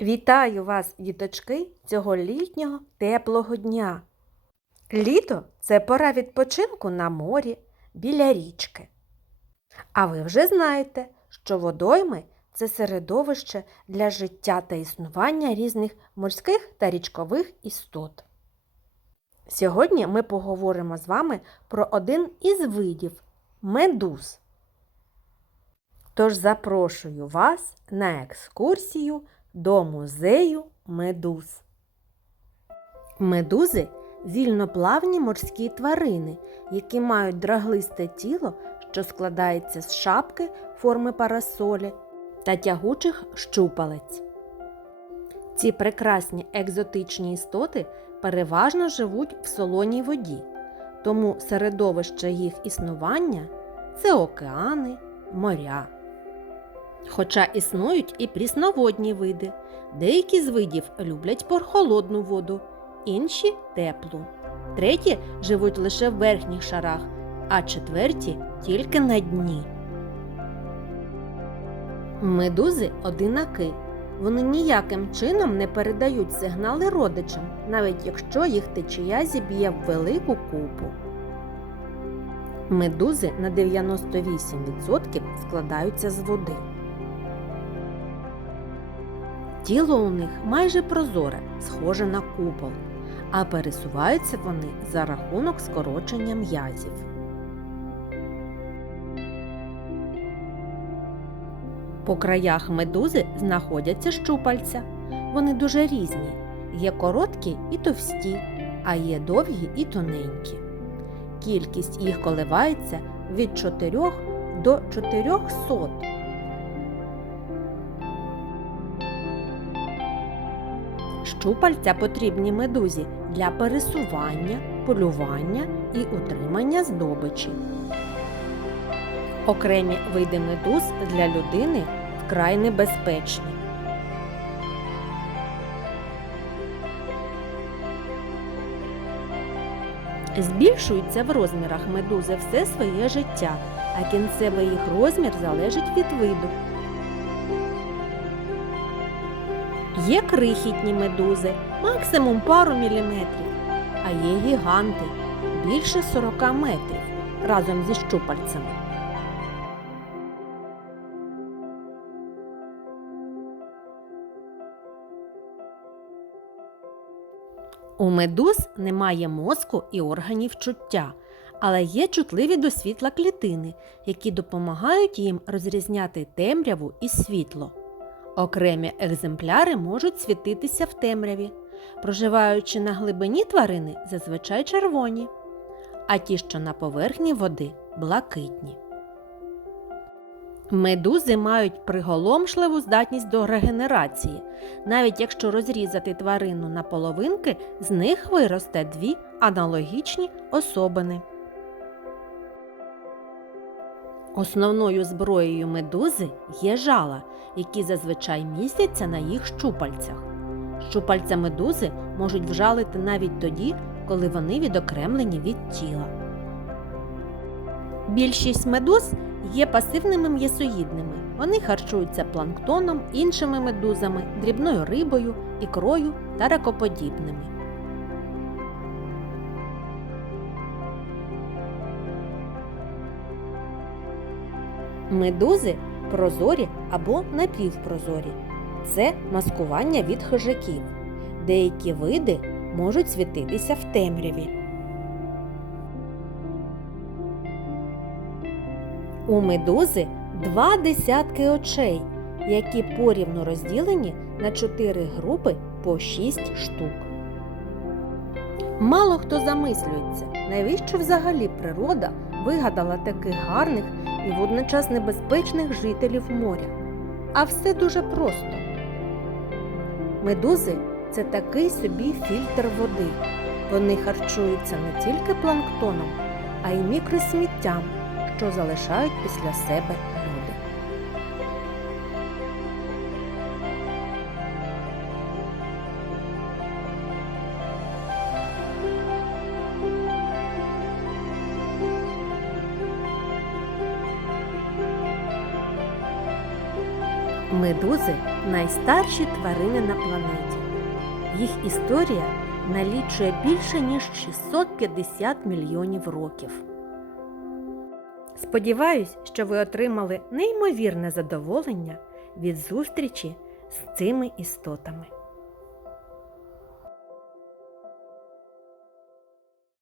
Вітаю вас, діточки, цього літнього теплого дня. Літо це пора відпочинку на морі біля річки. А ви вже знаєте, що водойми це середовище для життя та існування різних морських та річкових істот. Сьогодні ми поговоримо з вами про один із видів медуз. Тож запрошую вас на екскурсію до музею медуз. Медузи вільноплавні морські тварини, які мають драглисте тіло, що складається з шапки форми парасолі та тягучих щупалець. Ці прекрасні екзотичні істоти переважно живуть в солоній воді, тому середовище їх існування це океани, моря. Хоча існують і прісноводні види. Деякі з видів люблять прохолодну воду, інші теплу. Треті живуть лише в верхніх шарах, а четверті тільки на дні. Медузи одинаки. Вони ніяким чином не передають сигнали родичам, навіть якщо їх течія зіб'є в велику купу. Медузи на 98% складаються з води. Тіло у них майже прозоре, схоже на купол, а пересуваються вони за рахунок скорочення м'язів. По краях медузи знаходяться щупальця. Вони дуже різні. Є короткі і товсті, а є довгі і тоненькі. Кількість їх коливається від 4 до 400. Щупальця потрібні медузі для пересування, полювання і утримання здобичі. Окремі види медуз для людини вкрай небезпечні. Збільшуються в розмірах медузи все своє життя, а кінцевий їх розмір залежить від виду. Є крихітні медузи, максимум пару міліметрів, а є гіганти більше 40 метрів разом зі щупальцями. У медуз немає мозку і органів чуття, але є чутливі до світла клітини, які допомагають їм розрізняти темряву і світло. Окремі екземпляри можуть світитися в темряві, проживаючи на глибині тварини зазвичай червоні, а ті, що на поверхні води блакитні. Медузи мають приголомшливу здатність до регенерації. Навіть якщо розрізати тварину на половинки, з них виросте дві аналогічні особини. Основною зброєю медузи є жала, які зазвичай містяться на їх щупальцях. Щупальця медузи можуть вжалити навіть тоді, коли вони відокремлені від тіла. Більшість медуз є пасивними м'ясоїдними. Вони харчуються планктоном, іншими медузами, дрібною рибою, ікрою та ракоподібними. Медузи прозорі або напівпрозорі. Це маскування від хижаків. Деякі види можуть світитися в темряві. У медузи два десятки очей, які порівну розділені на чотири групи по шість штук. Мало хто замислюється, навіщо взагалі природа вигадала таких гарних і водночас небезпечних жителів моря. А все дуже просто. Медузи це такий собі фільтр води. Вони харчуються не тільки планктоном, а й мікросміттям, що залишають після себе Медузи найстарші тварини на планеті. Їх історія налічує більше ніж 650 мільйонів років. Сподіваюсь, що ви отримали неймовірне задоволення від зустрічі з цими істотами.